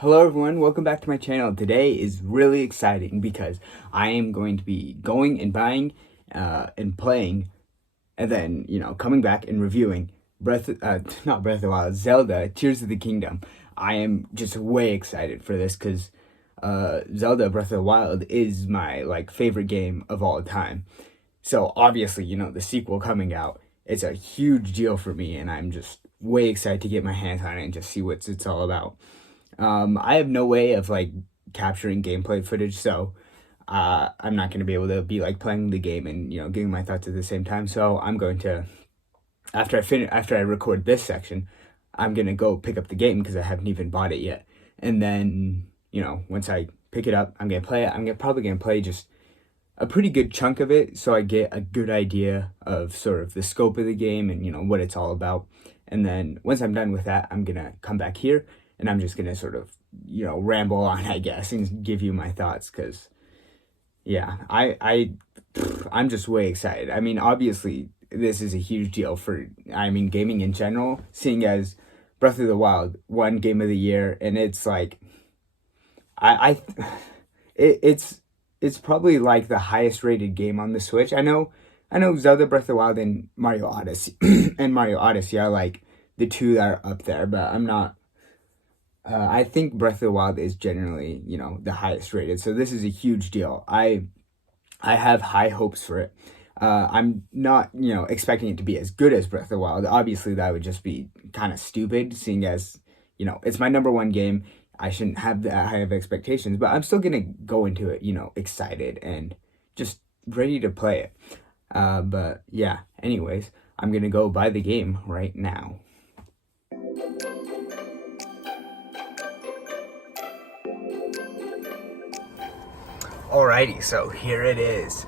Hello everyone, welcome back to my channel. Today is really exciting because I am going to be going and buying and playing and then, coming back and reviewing not Breath of the Wild, Zelda, Tears of the Kingdom. I am just way excited for this because Zelda Breath of the Wild is my favorite game of all time. So obviously, the sequel coming out, it's a huge deal for me and I'm just way excited to get my hands on it and just see what it's all about. I have no way of capturing gameplay footage, so I'm not going to be able to be playing the game and giving my thoughts at the same time. So I'm going to after I record this section, I'm gonna go pick up the game because I haven't even bought it yet. And then once I pick it up, I'm gonna play it. Probably gonna play just a pretty good chunk of it so I get a good idea of sort of the scope of the game and what it's all about. And then once I'm done with that, I'm gonna come back here and I'm just gonna sort of ramble on, I guess, and give you my thoughts because yeah, I'm just way excited. I mean, obviously this is a huge deal for gaming in general, seeing as Breath of the Wild won Game of the Year, and it's like I it's probably like the highest rated game on the Switch. I know Zelda Breath of the Wild and Mario Odyssey and Mario Odyssey are like the two that are up there, but I'm not. I think Breath of the Wild is generally, the highest rated. So this is a huge deal. I have high hopes for it. I'm not, expecting it to be as good as Breath of the Wild. Obviously, that would just be kind of stupid, seeing as, it's my number one game. I shouldn't have that high of expectations, but I'm still gonna go into it, excited and just ready to play it. But yeah, anyways, I'm gonna go buy the game right now. Alrighty, so here it is.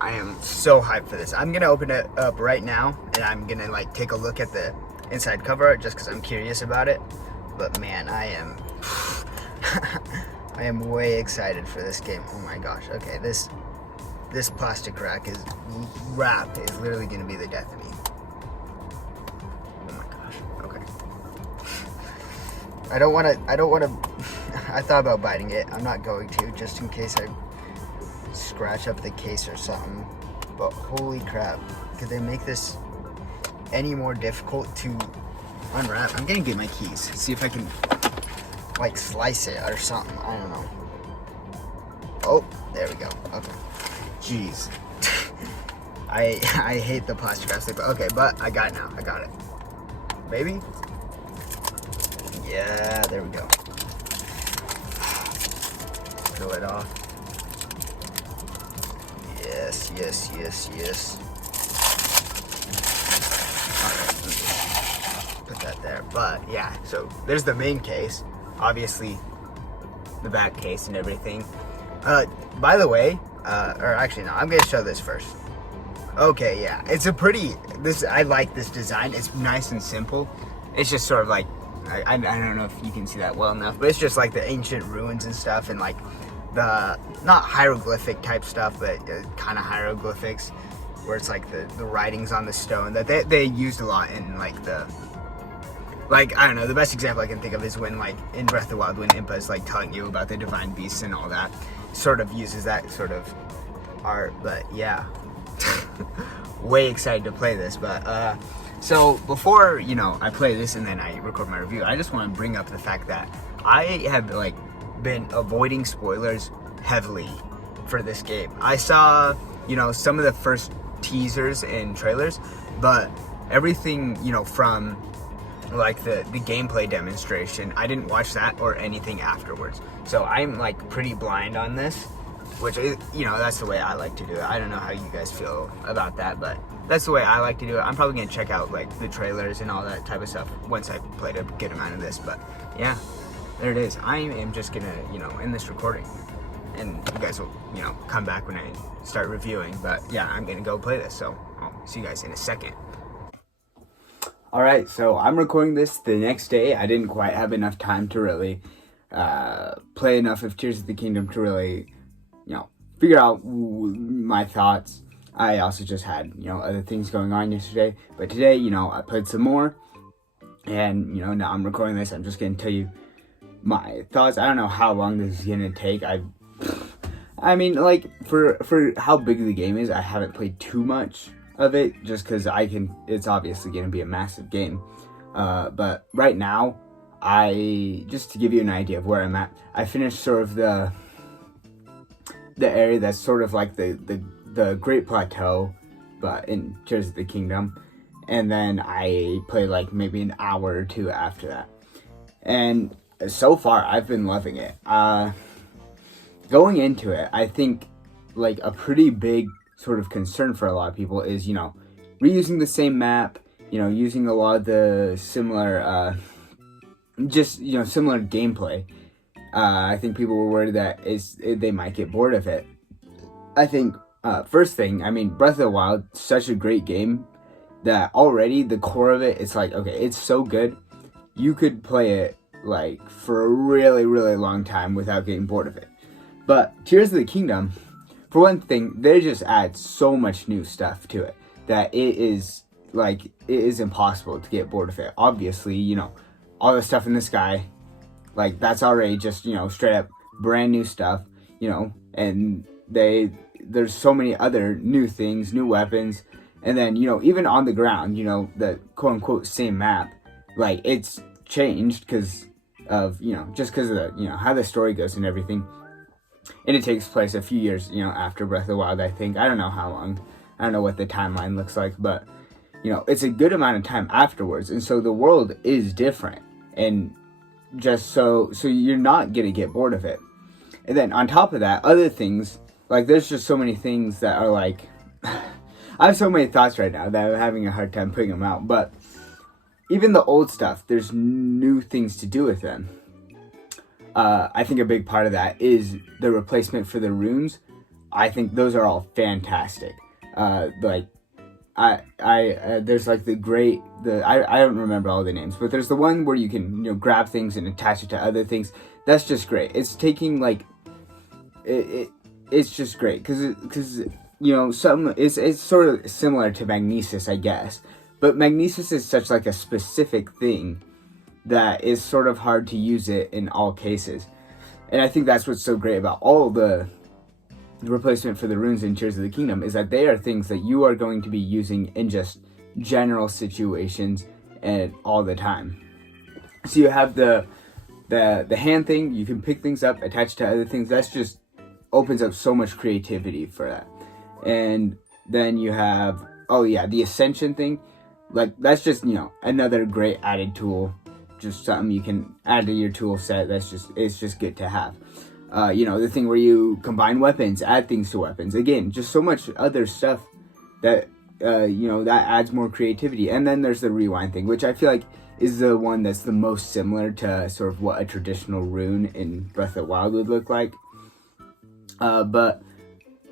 I am so hyped for this. I'm gonna open it up right now and I'm gonna take a look at the inside cover art just because I'm curious about it. But man, I am I am way excited for this game. Oh my gosh. Okay, this plastic wrap is literally gonna be the death of me. Oh my gosh. Okay. I don't wanna I thought about biting it. I'm not going to, just in case I scratch up the case or something. But holy crap, could they make this any more difficult to unwrap? I'm gonna get my keys, see if I can slice it or something. I don't know. Oh, there we go. Okay. Jeez. I hate the plastic wrap, but okay, but I got it now. I got it. Maybe? Yeah, there we go. Peel it off. Yes. Alright, put that there. But yeah, so there's the main case. Obviously, the back case and everything. By the way, or actually no, I'm gonna show this first. Okay, yeah, it's I like this design. It's nice and simple. It's just sort of I don't know if you can see that well enough, but it's just the ancient ruins and stuff, and the not hieroglyphic type stuff, but kind of hieroglyphics, where it's the writings on the stone that they used a lot in I don't know, the best example I can think of is when in Breath of the Wild, when Impa is telling you about the divine beasts and all that, sort of uses that sort of art. But yeah, way excited to play this. But so before I play this and then I record my review, I just want to bring up the fact that I have been avoiding spoilers heavily for this game. I saw some of the first teasers and trailers, but everything from the gameplay demonstration, I didn't watch that or anything afterwards. So I'm pretty blind on this, which is, that's the way I like to do it. I don't know how you guys feel about that, but that's the way I like to do it. I'm probably gonna check out the trailers and all that type of stuff once I played a good amount of this. But yeah, there it is. I am just gonna end this recording, and you guys will come back when I start reviewing. But yeah, I'm gonna go play this, so I'll see you guys in a second. Alright, so I'm recording this the next day. I didn't quite have enough time to really play enough of Tears of the Kingdom to really, figure out my thoughts. I also just had, other things going on yesterday. But today, I played some more. And, now I'm recording this. I'm just going to tell you my thoughts. I don't know how long this is gonna take. I mean, like, for how big the game is, I haven't played too much of it, just because it's obviously gonna be a massive game. But right now, just to give you an idea of where I'm at, I finished sort of the area that's sort of like the Great Plateau, but in Tears of the Kingdom. And then I played like maybe an hour or two after that. And so far, I've been loving it. Going into it, I think like a pretty big sort of concern for a lot of people is, reusing the same map, using a lot of the similar, similar gameplay. I think people were worried that they might get bored of it. I think, first thing, I mean, Breath of the Wild, such a great game that already the core of it, it's like, okay, it's so good. You could play it like for a really, really long time without getting bored of it. But Tears of the Kingdom, for one thing, they just add so much new stuff to it that it is impossible to get bored of it. Obviously, all the stuff in the sky, like that's already just, straight up brand new stuff, and there's so many other new things, new weapons. And then, even on the ground, the quote unquote same map, like it's changed because of, just because of the, how the story goes and everything. And it takes place a few years, after Breath of the Wild, I think. I don't know how long. I don't know what the timeline looks like, but, it's a good amount of time afterwards. And so the world is different. And just so you're not going to get bored of it. And then on top of that, other things, like there's just so many things that are like, I have so many thoughts right now that I'm having a hard time putting them out. But even the old stuff, there's new things to do with them. I think a big part of that is the replacement for the runes. I think those are all fantastic. There's like I don't remember all the names, but there's the one where you can grab things and attach it to other things. That's just great. It's taking like it's just great because it's sort of similar to magnesis, I guess. But magnesis is such like a specific thing that is sort of hard to use it in all cases. And I think that's what's so great about all the replacement for the runes in Tears of the Kingdom is that they are things that you are going to be using in just general situations and all the time. So you have the hand thing, you can pick things up, attach to other things. That's just opens up so much creativity for that. And then you have, the Ascension thing. Like, that's just, another great added tool. Just something you can add to your tool set. It's just good to have. The thing where you combine weapons, add things to weapons. Again, just so much other stuff that, that adds more creativity. And then there's the rewind thing, which I feel like is the one that's the most similar to sort of what a traditional rune in Breath of the Wild would look like. But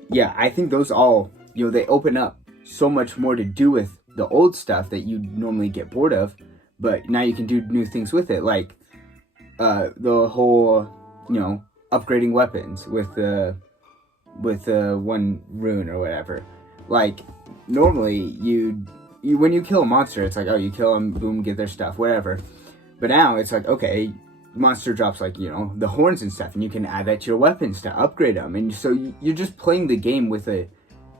yeah, I think those all, they open up so much more to do with the old stuff that you normally get bored of, but now you can do new things with it, like the whole, upgrading weapons with the one rune or whatever. Like normally you when you kill a monster, it's like, oh, you kill them, boom, get their stuff, whatever. But now it's like, okay, monster drops like, the horns and stuff, and you can add that to your weapons to upgrade them. And so you're just playing the game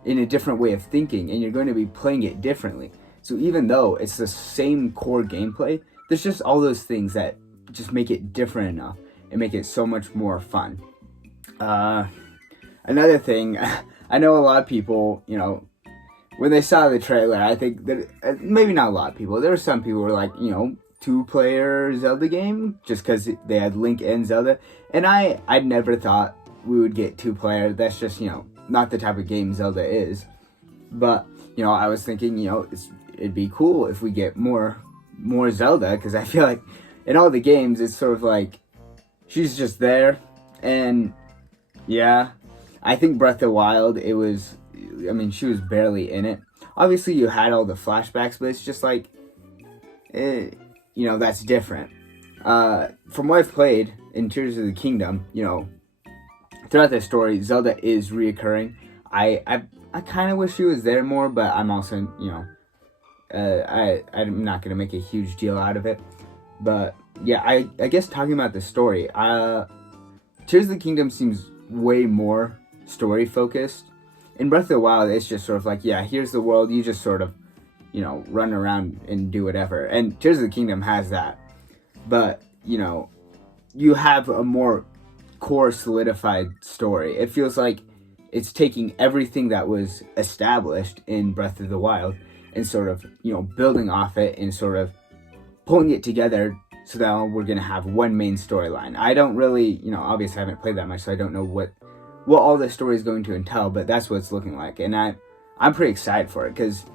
in a different way of thinking, and you're going to be playing it differently. So even though it's the same core gameplay, there's just all those things that just make it different enough and make it so much more fun. Another thing, I know a lot of people, when they saw the trailer, I think that maybe not a lot of people, there were some people who were like, 2-player Zelda game, just because they had Link and Zelda. And I'd never thought we would get 2-player. That's just, not the type of game Zelda is. But, I was thinking, it'd be cool if we get more Zelda, because I feel like in all the games, it's sort of like, she's just there. And, yeah, I think Breath of the Wild, she was barely in it. Obviously, you had all the flashbacks, but it's just like, that's different. From what I've played in Tears of the Kingdom, throughout the story, Zelda is reoccurring. I kind of wish she was there more, but I'm also, I'm not going to make a huge deal out of it. But yeah, I guess talking about the story, Tears of the Kingdom seems way more story focused. In Breath of the Wild, it's just sort of like, yeah, here's the world, you just sort of, run around and do whatever. And Tears of the Kingdom has that. But, you have a more core solidified story. It feels like it's taking everything that was established in Breath of the Wild and sort of, building off it and sort of pulling it together so that we're going to have one main storyline. I don't really, obviously I haven't played that much, so I don't know what all the story is going to entail, but that's what it's looking like. And I'm pretty excited for it, because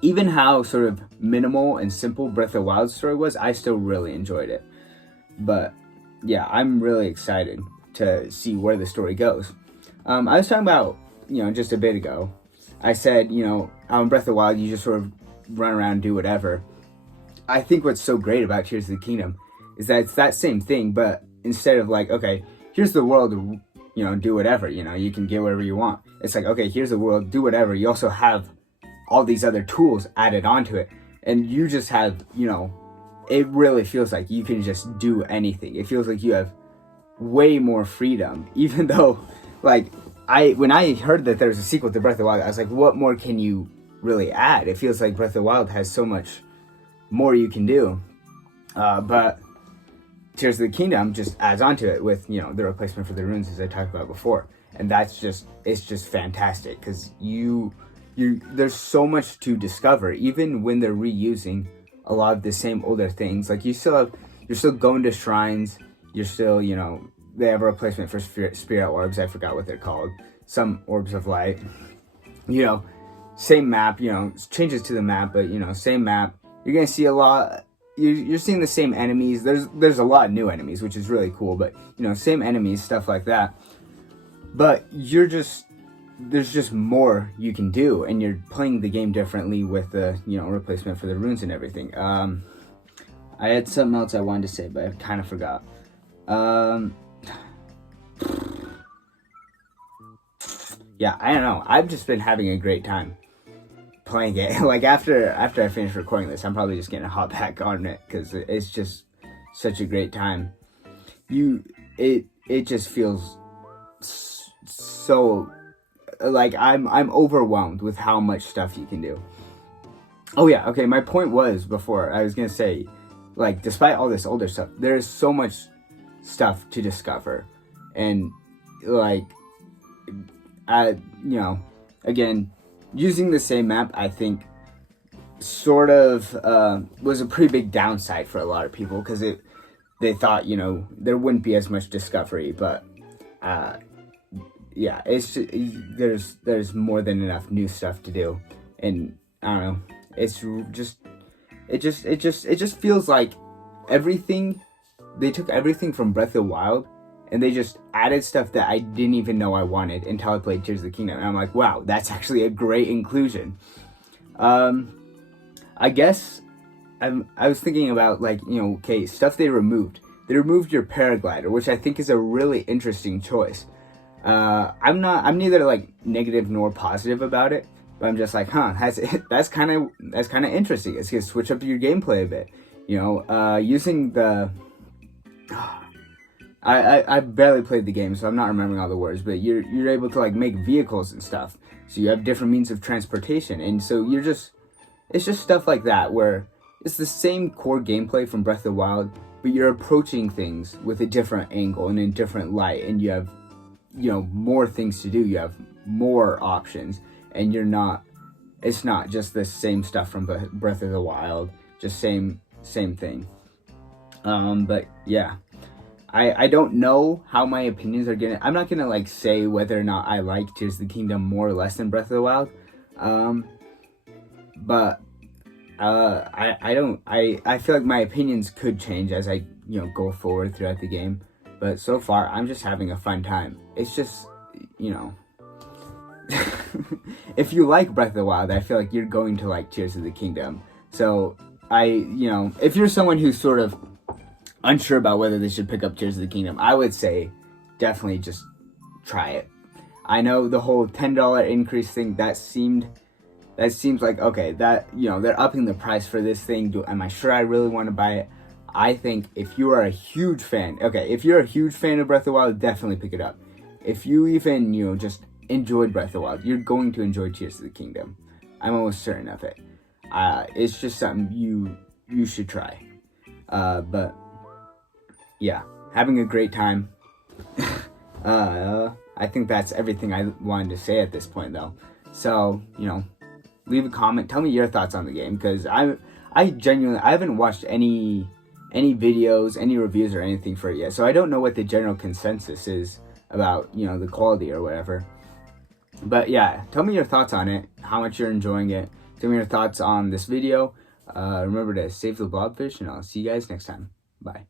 even how sort of minimal and simple Breath of the Wild story was, I still really enjoyed it. But yeah, I'm really excited to see where the story goes. I was talking about, just a bit ago, I said, how in Breath of the Wild you just sort of run around and do whatever. I think what's so great about Tears of the Kingdom is that it's that same thing, but instead of like, okay, here's the world, do whatever, you can get whatever you want. It's like, okay, here's the world, do whatever. You also have all these other tools added onto it, and you just have, it really feels like you can just do anything. It feels like you have way more freedom, even though, like, when I heard that there was a sequel to Breath of the Wild, I was like, what more can you really add? It feels like Breath of the Wild has so much more you can do. But Tears of the Kingdom just adds onto it with, the replacement for the runes, as I talked about before. And it's just fantastic, because there's so much to discover, even when they're reusing a lot of the same older things. Like, you're still going to shrines, you're still, they have a replacement for spirit orbs, I forgot what they're called, some orbs of light, same map, changes to the map, but, same map. You're gonna see a lot, you're seeing the same enemies, there's a lot of new enemies, which is really cool, but, same enemies, stuff like that. But there's just more you can do, and you're playing the game differently with the, replacement for the runes and everything. I had something else I wanted to say, but I kind of forgot. Yeah, I don't know. I've just been having a great time playing it. Like, after I finish recording this, I'm probably just gonna hop back on it, because it's just such a great time. It just feels so like I'm overwhelmed with how much stuff you can do. Oh yeah, okay, my point was before, I was gonna say, like, despite all this older stuff, there's so much stuff to discover. And like, again, using the same map, I think sort of was a pretty big downside for a lot of people, because they thought, there wouldn't be as much discovery, but yeah, it's just, there's more than enough new stuff to do. And I don't know, it just feels like they took everything from Breath of the Wild and they just added stuff that I didn't even know I wanted until I played Tears of the Kingdom. And I'm like, wow, that's actually a great inclusion. I guess I was thinking about, like, okay, stuff they removed. They removed your paraglider, which I think is a really interesting choice. I'm neither like negative nor positive about it, but I'm just like, that's kind of interesting. It's gonna switch up your gameplay a bit, using the. I barely played the game, so I'm not remembering all the words, but you're able to, like, make vehicles and stuff, so you have different means of transportation, and so it's just stuff like that where it's the same core gameplay from Breath of the Wild, but you're approaching things with a different angle and in different light, and you have more things to do, you have more options, and it's not just the same stuff from Breath of the Wild, just same thing. But yeah, I don't know how my opinions are I'm not gonna, like, say whether or not I like Tears of the Kingdom more or less than Breath of the Wild, but I feel like my opinions could change as I go forward throughout the game. But so far, I'm just having a fun time. It's just, if you like Breath of the Wild, I feel like you're going to like Tears of the Kingdom. So, if you're someone who's sort of unsure about whether they should pick up Tears of the Kingdom, I would say definitely just try it. I know the whole $10 increase thing, that seems like, okay, that, they're upping the price for this thing. Am I sure I really want to buy it? I think if you are a huge fan, if you're a huge fan of Breath of the Wild, definitely pick it up. If you even, just enjoyed Breath of the Wild, you're going to enjoy Tears of the Kingdom. I'm almost certain of it. It's just something you should try. But yeah, having a great time. I think that's everything I wanted to say at this point, though. So, leave a comment. Tell me your thoughts on the game, because I genuinely, I haven't watched any videos, any reviews or anything for it yet. So I don't know what the general consensus is about, the quality or whatever. But yeah, tell me your thoughts on it, how much you're enjoying it. Tell me your thoughts on this video. Remember to save the blobfish, and I'll see you guys next time. Bye.